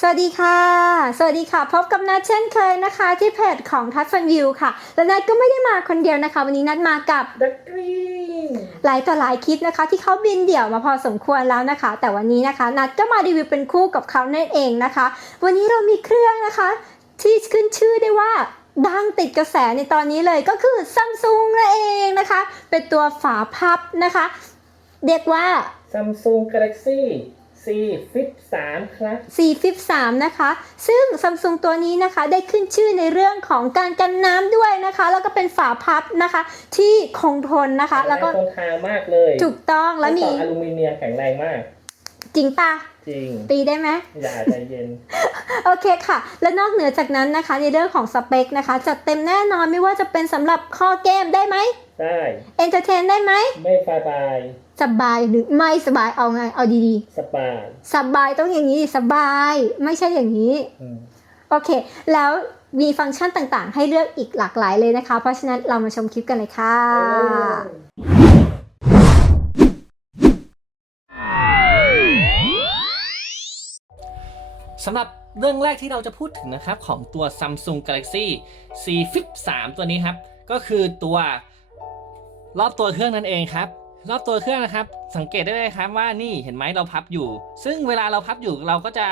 สวัสดีค่ะ สวัสดีค่ะ พบกับนัทเช่นเคยนะคะ ที่เพจของทัศฟันวิวค่ะ และนัทก็ไม่ได้มาคนเดียวนะคะ วันนี้นัทมากับดักกรีนหลายต่อหลายคลิปนะคะ ที่เขาบินเดี่ยวมาพอสมควรแล้วนะคะ แต่วันนี้นะคะ นัทก็มารีวิวเป็นคู่กับเขานั่นเองนะคะ วันนี้เรามีเครื่องนะคะ ที่ขึ้นชื่อได้ว่าดังติดกระแสในตอนนี้เลยก็คือซัมซุงนั่นเองนะคะ เป็นตัวฝาพับนะคะ เรียกว่าซัมซุงกาแล็กซี่ C Flip 3ครับ C Flip 3นะคะ ซึ่ง Samsung ตัวนี้นะคะได้ขึ้นชื่อในเรื่องของการกันน้ำด้วยนะคะ แล้วก็เป็นฝาพับนะคะ ที่คงทนนะคะ แล้วก็ทนทานมากเลยถูกต้องแล้วมีต่ออลูมิเนียมแข็งแรงมาก จริงปะจริงตีได้ไหมอย่าใจเย็น โอเคค่ะ และนอกเหนือจากนั้นนะคะ ในเรื่องของสเปคนะคะจัดเต็มแน่นอนไม่ว่าจะเป็นสำหรับข้อเกมได้ไหม ได้เอนเตอร์เทนได้ไหม ไม่สบายสบายหรือไม่สบายเอาไง เอาดีสบายๆ สบายต้องอย่างนี้สบายไม่ใช่อย่างนี้ อืมโอเค แล้วมีฟังก์ชันต่างๆ ให้เลือกอีกหลากหลายเลยนะคะ เพราะฉะนั้นเรามาชมคลิปกันเลยค่ะ สำหรับเรื่องแรกที่เราจะพูดถึงนะครับ ของตัว Samsung Galaxy C Flip 3 ตัวนี้ครับ ก็คือตัว รอบตัวเครื่องนั่นเองครับรอบตัวเครื่องนะครับ สังเกตได้เลยครับว่านี่เห็นไหมเราพับอยู่ ซึ่งเวลาเราพับอยู่เราก็จะ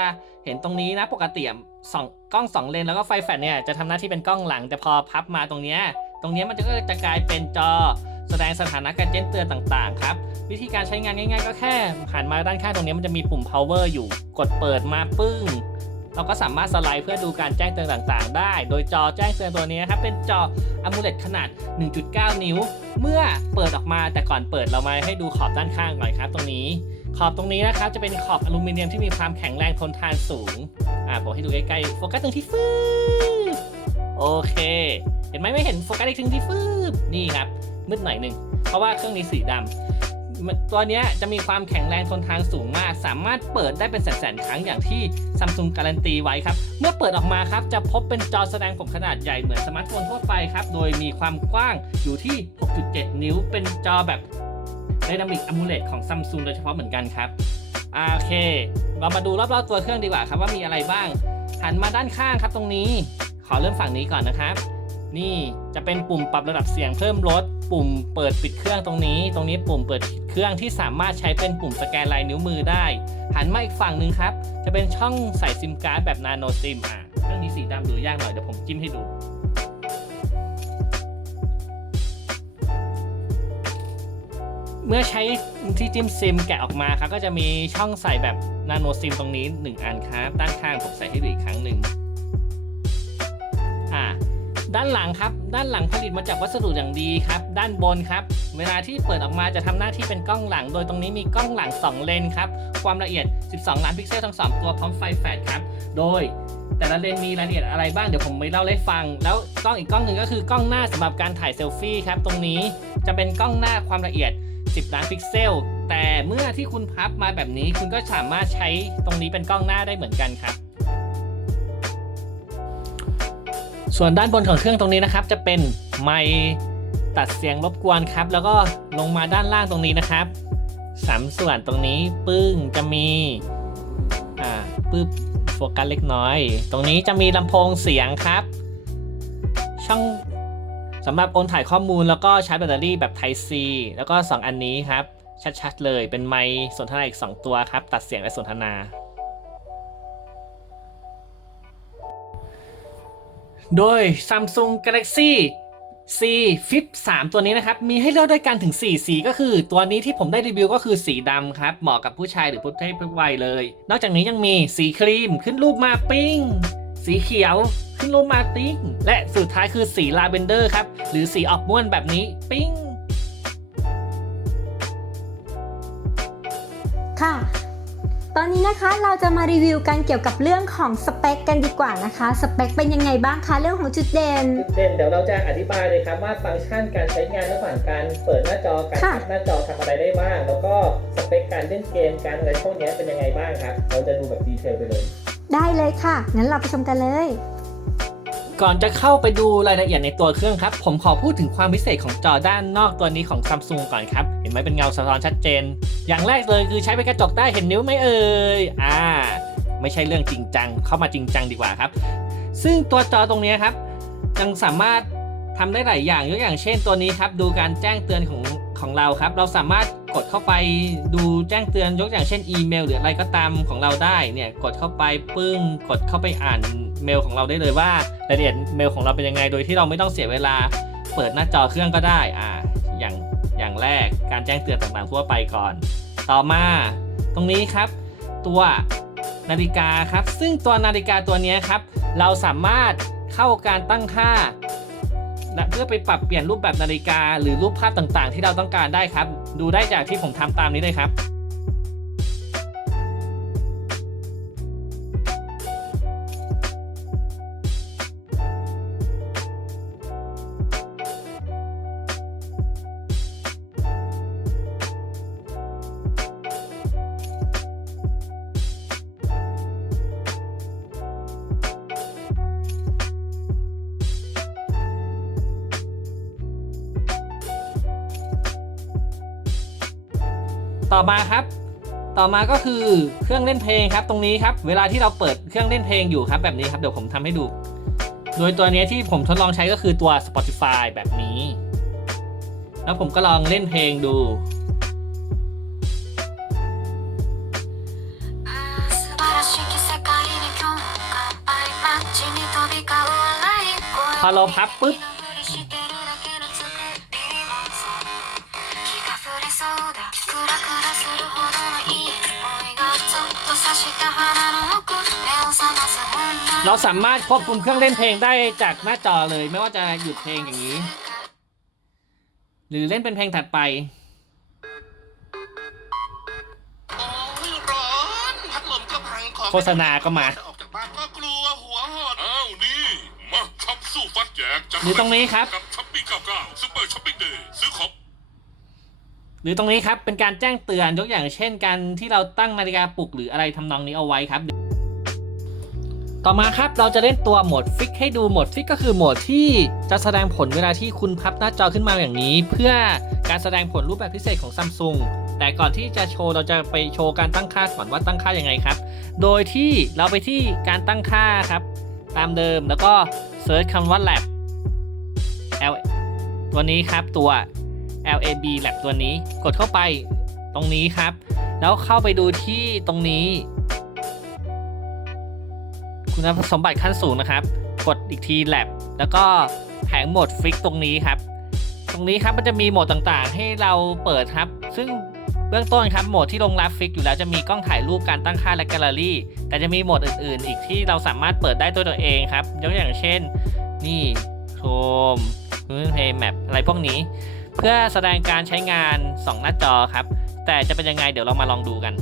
เห็นตรงนี้นะปกติอะสองกล้องสองเลนแล้วก็ไฟแฟลชเนี่ยจะทำหน้าที่เป็นกล้องหลัง แต่พอพับมาตรงเนี้ยตรงเนี้ยมันก็จะกลายเป็นจอแสดงสถานะการแจ้งเตือนต่างๆครับ วิธีการใช้งานง่ายๆ ก็แค่ผ่านมาด้านข้างตรงนี้มันจะมีปุ่ม power อยู่ กดเปิดมาปึ้ง เราก็สามารถสไลด์เพื่อดูการแจ้งเตือนต่างๆ ได้ โดยจอแจ้งเตือนตัวนี้นะครับเป็นจอ AMOLED ขนาด 1.9 นิ้ว เมื่อเปิดออกมาแต่ก่อนเปิดเรามาให้ดูขอบด้านข้างก่อนครับตรงนี้ ขอบตรงนี้นะครับจะเป็นขอบอลูมิเนียมที่มีความแข็งแรงทนทานสูงอ่าผมให้ดูใกล้ๆโฟกัสตรงที่ฟืบโอเค เห็นไหมไม่เห็นโฟกัสอีกถึงที่ฟืบนี่ครับมืดหน่อยหนึ่งเพราะว่าเครื่องนี้สีดำ ตัวนี้จะมีความแข็งแรงทนทานสูงมาก สามารถเปิดได้เป็นแสนๆครั้งอย่างที่ Samsung การันตีไว้ครับ เมื่อเปิดออกมาครับ จะพบเป็นจอแสดงผลขนาดใหญ่เหมือนสมาร์ทโฟนทั่วไปครับ โดยมีความกว้างอยู่ที่ 6.7 นิ้ว เป็นจอแบบ Dynamic AMOLED ของ Samsung โดยเฉพาะเหมือนกันครับโอเค เรามาดูรอบๆตัวเครื่องดีกว่าครับว่ามีอะไรบ้าง หันมาด้านข้างครับตรงนี้ ขอเริ่มฝั่งนี้ก่อนนะครับ นี่จะเป็นปุ่มปรับระดับเสียงเพิ่มลด ปุ่มเปิดปิดเครื่องตรงนี้ ตรงนี้ปุ่มเปิดเครื่องที่สามารถใช้เป็นปุ่มสแกนลายนิ้วมือได้ หันมาอีกฝั่งหนึ่งครับ จะเป็นช่องใส่ซิมการ์ดแบบนาโนซิมอะเครื่องนี้สีดำดูยากหน่อยเดี๋ยวผมจิ้มให้ดูเมื่อใช้ที่จิ้มซิมแกะออกมาครับก็จะมีช่องใส่แบบนาโนซิมตรงนี้ 1 อันครับด้านข้างผมใส่ให้ดูอีกครั้งหนึ่ง ด้านหลังครับ ด้านหลังผลิตมาจากวัสดุอย่างดีครับ ด้านบนครับ เวลาที่เปิดออกมาจะทำหน้าที่เป็นกล้องหลัง โดยตรงนี้มีกล้องหลัง 2 เลนครับ ความละเอียด 12 ล้านพิกเซลทั้ง 2 ตัวพร้อมไฟแฟลชครับ โดยแต่ละเลนมีรายละเอียดอะไรบ้างเดี๋ยวผมไปเล่าให้ฟัง แล้วกล้องอีกกล้องหนึ่งก็คือกล้องหน้าสำหรับการถ่ายเซลฟี่ครับ ตรงนี้จะเป็นกล้องหน้าความละเอียด 10 ล้านพิกเซล แต่เมื่อที่คุณพับมาแบบนี้คุณก็สามารถใช้ตรงนี้เป็นกล้องหน้าได้เหมือนกันครับ ส่วนด้านบนของเครื่องตรงนี้นะครับ จะเป็นไมค์ตัดเสียงรบกวนครับ แล้วก็ลงมาด้านล่างตรงนี้นะครับสามส่วนตรงนี้ปึ้งจะมีอ่าปึ๊บโฟกัสเล็กน้อย ตรงนี้จะมีลำโพงเสียงครับ ช่องสำหรับโอนถ่ายข้อมูลแล้วก็ชาร์จแบตเตอรี่แบบ Type C แล้วก็ 2 อันนี้ครับ ชัดๆเลยเป็นไมค์สนทนาอีก 2 ตัวครับ ตัดเสียงและสนทนา โดย Samsung Galaxy C Flip 3 ตัวนี้นะครับ มีให้เลือกด้วยกันถึง 4 สีก็คือ ตัวนี้ที่ผมได้รีวิวก็คือสีดำครับ เหมาะกับผู้ชายหรือผู้เพศทุกวัยเลย นอกจากนี้ยังมีสีครีมขึ้นรูปมาปิ้ง สีเขียวขึ้นรูปมาติ้ง และสุดท้ายคือสีลาเวนเดอร์ครับ หรือสีออกม่วนแบบนี้ปิ้งค่ะ ตอนนี้นะคะเราจะมารีวิวกันเกี่ยวกับเรื่องของสเปคกันดีกว่านะคะ สเปคเป็นยังไงบ้างคะเรื่องของจุดเด่น จุดเด่นเดี๋ยวเราจะอธิบายเลยครับว่าฟังก์ชันการใช้งานระหว่างการเปิดหน้าจอการค่ะพับหน้าจอทำอะไรได้บ้าง แล้วก็สเปคการเล่นเกมการอะไรพวกนี้เป็นยังไงบ้างครับ เราจะดูแบบดีเทลไปเลย ได้เลยค่ะงั้นเราไปชมกันเลย ก่อนจะเข้าไปดูรายละเอียดในตัวเครื่องครับ ผมขอพูดถึงความพิเศษของจอด้านนอกตัวนี้ของ Samsung ก่อนครับ เห็นไหมเป็นเงาสะท้อนชัดเจน อย่างแรกเลยคือใช้เป็นกระจกได้เห็นนิ้วไหมเอ่ย อ่า ไม่ใช่เรื่องจริงจัง เข้ามาจริงจังดีกว่าครับ ซึ่งตัวจอตรงนี้ครับ ยังสามารถทำได้หลายอย่างยกอย่างเช่นตัวนี้ครับ ดูการแจ้งเตือนของของเราครับ เราสามารถกดเข้าไปดูแจ้งเตือนยกอย่างเช่นอีเมล หรืออะไรก็ตามของเราได้เนี่ยกดเข้าไปปึ้งกดเข้าไปอ่าน เมลของเราได้เลยว่ารายละเอียดเมลของเราเป็นยังไง โดยที่เราไม่ต้องเสียเวลาเปิดหน้าจอเครื่องก็ได้อ่าอย่างอย่างแรกการแจ้งเตือนต่างๆทั่วไปก่อน ต่อมาตรงนี้ครับ ตัวนาฬิกาครับ ซึ่งตัวนาฬิกาตัวนี้ครับ เราสามารถเข้าการตั้งค่าและเพื่อไปปรับเปลี่ยนรูปแบบนาฬิกา หรือรูปภาพต่างๆ ที่เราต้องการได้ครับ ดูได้จากที่ผมทำตามนี้เลยครับ ต่อมาครับ ต่อมาก็คือเครื่องเล่นเพลงครับตรงนี้ครับ เวลาที่เราเปิดเครื่องเล่นเพลงอยู่ครับแบบนี้ครับเดี๋ยวผมทำให้ดู โดยตัวนี้ที่ผมทดลองใช้ก็คือตัว Spotify แบบนี้ แล้วผมก็ลองเล่นเพลงดูพอเราพับปุ๊บ เราสามารถควบคุมเครื่องเล่นเพลงได้จากหน้าจอเลย ไม่ว่าจะหยุดเพลงอย่างนี้ หรือเล่นเป็นเพลงถัดไปโอ้ยร้อนพัดลมก็พังขอโฆษณาก็มา ออกจากบ้านก็กลัวหัวหดอ้าวนี่ มาช็อปสู้ฟัดแจกจัดหรือตรงนี้ครับ กับช้อปปี้99ซุปเปอร์ช้อปปิ้งเดย์ซื้อของ หรือตรงนี้ครับเป็นการแจ้งเตือนยกอย่างเช่นการที่เราตั้งนาฬิกาปลุกหรืออะไรทำนองนี้เอาไว้ครับ ต่อมาครับเราจะเล่นตัวโหมดฟิกให้ดูโหมดฟิกก็คือโหมดที่จะแสดงผลเวลาที่คุณพับหน้าจอขึ้นมาอย่างนี้ เพื่อการแสดงผลรูปแบบพิเศษของ Samsung แต่ก่อนที่จะโชว์เราจะไปโชว์การตั้งค่าก่อนว่าตั้งค่ายังไงครับ โดยที่เราไปที่การตั้งค่าครับ ตามเดิมแล้วก็เซิร์ชคำว่า lab L ตัวนี้ครับตัว LAB lab ตัวนี้กดเข้าไปตรงนี้ครับ แล้วเข้าไปดูที่ตรงนี้ คุณสมบัติขั้นสูงนะครับ กดอีกที lab แล้วก็แผงโหมดฟิกตรงนี้ครับ ตรงนี้ครับมันจะมีโหมดต่างๆ ให้เราเปิดครับ ซึ่งเบื้องต้นครับโหมดที่ลงรับฟิกอยู่แล้วจะมีกล้องถ่ายรูปการตั้งค่าและแกลเลอรี่ แต่จะมีโหมดอื่นๆ อีกที่เราสามารถเปิดได้ด้วยตัวเองครับยกอย่างเช่น นี่โคมพื้นเพย์แมปอะไรพวกนี้ เพื่อแสดงการใช้งาน 2 หน้าจอครับ แต่จะเป็นยังไงเดี๋ยวเรามาลองดูกัน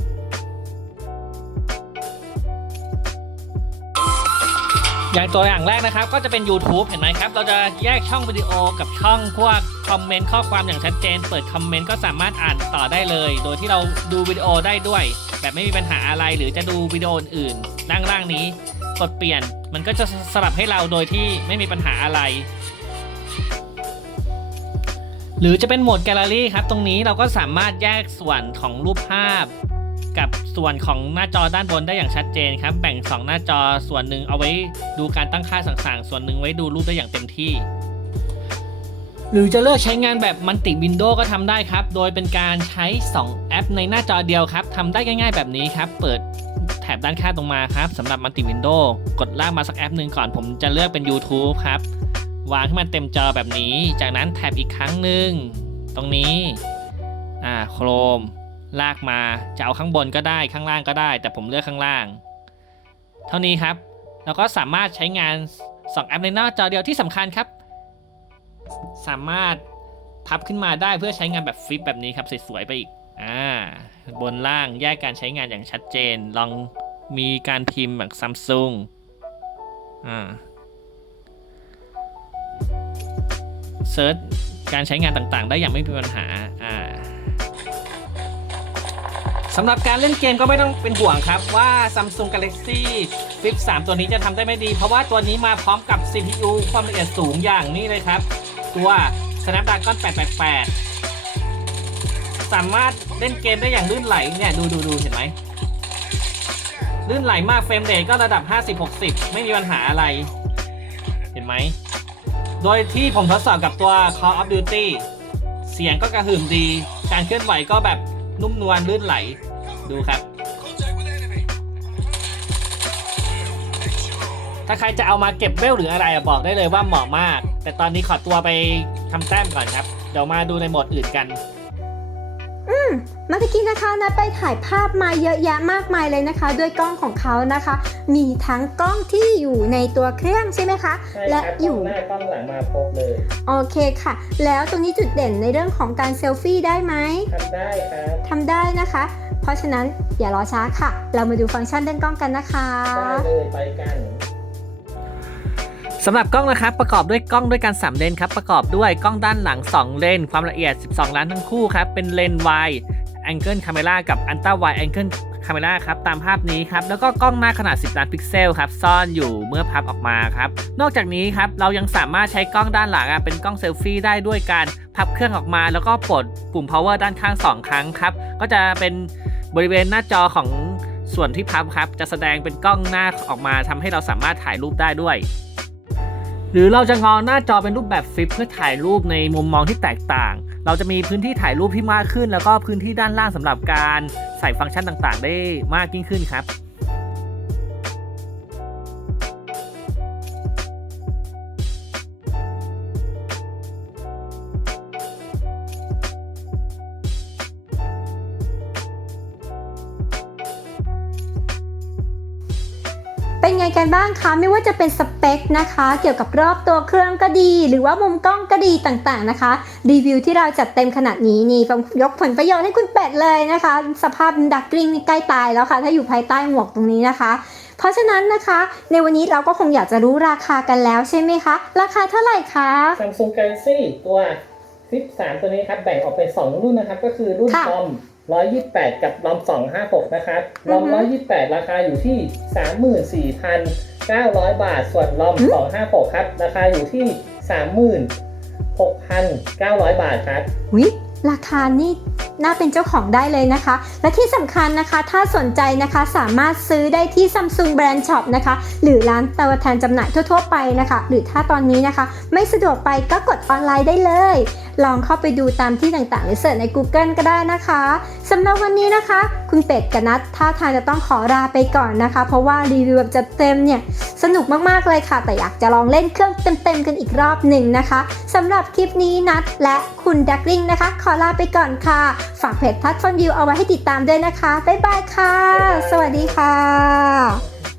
อย่างตัวอย่างแรกนะครับ ก็จะเป็น YouTube เห็นไหมครับ เราจะแยกช่องวิดีโอกับช่องพวกคอมเมนต์ข้อความอย่างชัดเจน เปิดคอมเมนต์ก็สามารถอ่านต่อได้เลย โดยที่เราดูวิดีโอได้ด้วย แบบไม่มีปัญหาอะไรหรือจะดูวิดีโออื่นๆล่างนี้กดเปลี่ยนมันก็จะสลับให้เราโดยที่ไม่มีปัญหาอะไร หรือจะเป็นโหมดแกลเลอรี่ครับ ตรงนี้เราก็สามารถแยกส่วนของรูปภาพ กับส่วนของหน้าจอด้านบนได้อย่างชัดเจนครับ แบ่ง 2 หน้าจอส่วนหนึ่งเอาไว้ดูการตั้งค่าต่างๆ ส่วนหนึ่งไว้ดูรูปได้อย่างเต็มที่ หรือจะเลือกใช้งานแบบมัลติวินโดว์ก็ทำได้ครับ โดยเป็นการใช้ 2 แอปในหน้าจอเดียวครับทำได้ง่าย ๆ แบบนี้ครับ เปิดแถบด้านข้างตรงมาครับสำหรับมัลติวินโดว์กดลากมาสักแอปหนึ่งก่อนผมจะเลือกเป็น YouTube ครับ วางให้มันเต็มจอแบบนี้ จากนั้นแท็บอีกครั้งหนึ่งตรงนี้อ่าโครม ลากมาจะเอาข้างบนก็ได้ข้างล่างก็ได้ แต่ผมเลือกข้างล่าง เท่านี้ครับแล้วก็สามารถใช้งาน 2 แอปในหน้าจอเดียวที่สำคัญครับ สามารถพับขึ้นมาได้เพื่อใช้งานแบบฟลิปแบบนี้ครับสวยๆไปอีกอ่าบนล่างแยกการใช้งานอย่างชัดเจน ลองมีการพิมพ์แบบซัมซุงอ่าเซิร์ชการใช้งานต่างๆ ได้อย่างไม่มีปัญหาอ่า สำหรับการเล่นเกมก็ไม่ต้องเป็นห่วงครับว่า Samsung Galaxy Flip 3 ตัวนี้จะทำได้ไม่ดี เพราะว่าตัวนี้มาพร้อมกับ CPU ความละเอียดสูงอย่างนี้เลยครับ ตัว Snapdragon 888 สามารถเล่นเกมได้อย่างลื่นไหลเนี่ยดูดูดูเห็นไหมลื่นไหลมากเฟรมเรทก็ระดับ 50-60 ไม่มีปัญหาอะไร เห็นไหม โดยที่ผมทดสอบกับตัว Call of Duty เสียงก็กระหึ่มดี การเคลื่อนไหวก็แบบ นุ่มนวลลื่นไหล ดูครับ ถ้าใครจะเอามาเก็บเวลหรืออะไรบอกได้เลยว่าเหมาะมาก แต่ตอนนี้ขอตัวไปทำแต้มก่อนครับ เดี๋ยวมาดูในโหมดอื่นกัน เมื่อกี้นะคะนัดไปถ่ายภาพมาเยอะแยะมากมายเลยนะคะ ด้วยกล้องของเขานะคะ มีทั้งกล้องที่อยู่ในตัวเครื่องใช่ไหมคะใช่และครับอกล้ยู่องหน้ากล้องหลังมาครบเลยโอเคค่ะ แล้วตรงนี้จุดเด่นในเรื่องของการเซลฟี่ได้ไหมทำได้ครับทำได้นะคะ เพราะฉะนั้นอย่ารอช้าค่ะ เรามาดูฟังก์ชันเรื่องกล้องกันนะคะได้เลยไปกัน สำหรับกล้องนะครับประกอบด้วยกล้องด้วยกัน3เลนครับประกอบด้วยกล้องด้านหลัง 2 เลน ความละเอียด 12 ล้านทั้งคู่ครับเป็นเลน wide angle camera กับ ultra wide angle camera ครับตามภาพนี้ครับแล้วก็กล้องหน้าขนาด 10 ล้านพิกเซลครับซ่อนอยู่เมื่อพับออกมาครับนอกจากนี้ครับเรายังสามารถใช้กล้องด้านหลังอะเป็นกล้องเซลฟี่ได้ด้วยการพับเครื่องออกมา แล้วก็ปลดปุ่ม power ด้านข้าง 2 ครั้งครับก็จะเป็นบริเวณหน้าจอของส่วนที่พับครับจะแสดงเป็นกล้องหน้าออกมาทำให้เราสามารถถ่ายรูปได้ด้วย หรือเราจะงอหน้าจอเป็นรูปแบบฟลิปเพื่อถ่ายรูปในมุมมองที่แตกต่าง เราจะมีพื้นที่ถ่ายรูปที่มากขึ้น แล้วก็พื้นที่ด้านล่างสำหรับการใส่ฟังก์ชันต่างๆ ได้มากยิ่งขึ้นครับ กันบ้างคะไม่ว่าจะเป็นสเปคนะคะ เกี่ยวกับรอบตัวเครื่องก็ดี หรือว่ามุมกล้องก็ดีต่างๆนะคะ รีวิวที่เราจัดเต็มขนาดนี้นี่ผมยกผลประโยชน์ให้คุณเป็ดเลยนะคะ สภาพดักกริ้งนี่ใกล้ตายแล้วค่ะ ถ้าอยู่ภายใต้หมวกตรงนี้นะคะเพราะฉะนั้นนะคะ ในวันนี้เราก็คงอยากจะรู้ราคากันแล้วใช่ไหมคะ ราคาเท่าไหร่คะ Samsung Galaxy ตัว Flip 3ตัวนี้ครับ แบ่งออกเป็น 2 รุ่นนะครับ ก็คือรุ่นค่ะลอม 128 กับลอม256 นะครับลอมอือฮึ128 ราคาอยู่ที่ 34,900 บาท ส่วนลอม256 ครับ ราคาอยู่ที่ 36,900 บาทครับ วิราคานี่ น่าเป็นเจ้าของได้เลยนะคะ และที่สำคัญนะคะถ้าสนใจนะคะสามารถซื้อได้ที่ Samsung Brand Shop นะคะหรือร้านตัวแทนจำหน่ายทั่ว ๆ ไปนะคะ หรือถ้าตอนนี้นะคะ ไม่สะดวกไปก็กดออนไลน์ได้เลย ลองเข้าไปดูตามที่ต่างๆหรือเสิร์ชใน Google ก็ได้นะคะสำหรับวันนี้นะคะ คุณเป็ดกับนัทท่าทางจะต้องขอลาไปก่อนนะคะ เพราะว่ารีวิวแบบจัดเต็มเนี่ยสนุกมากๆเลยค่ะ แต่อยากจะลองเล่นเครื่องเต็มๆกันอีกรอบหนึ่งนะคะสำหรับคลิปนี้นัดและคุณดักลิงนะคะ ขอลาไปก่อนค่ะฝากเพจทัชฟอนวิวเอาไว้ให้ติดตามด้วยนะคะ บ๊ายบายค่ะบ๊ายบายสวัสดีค่ะ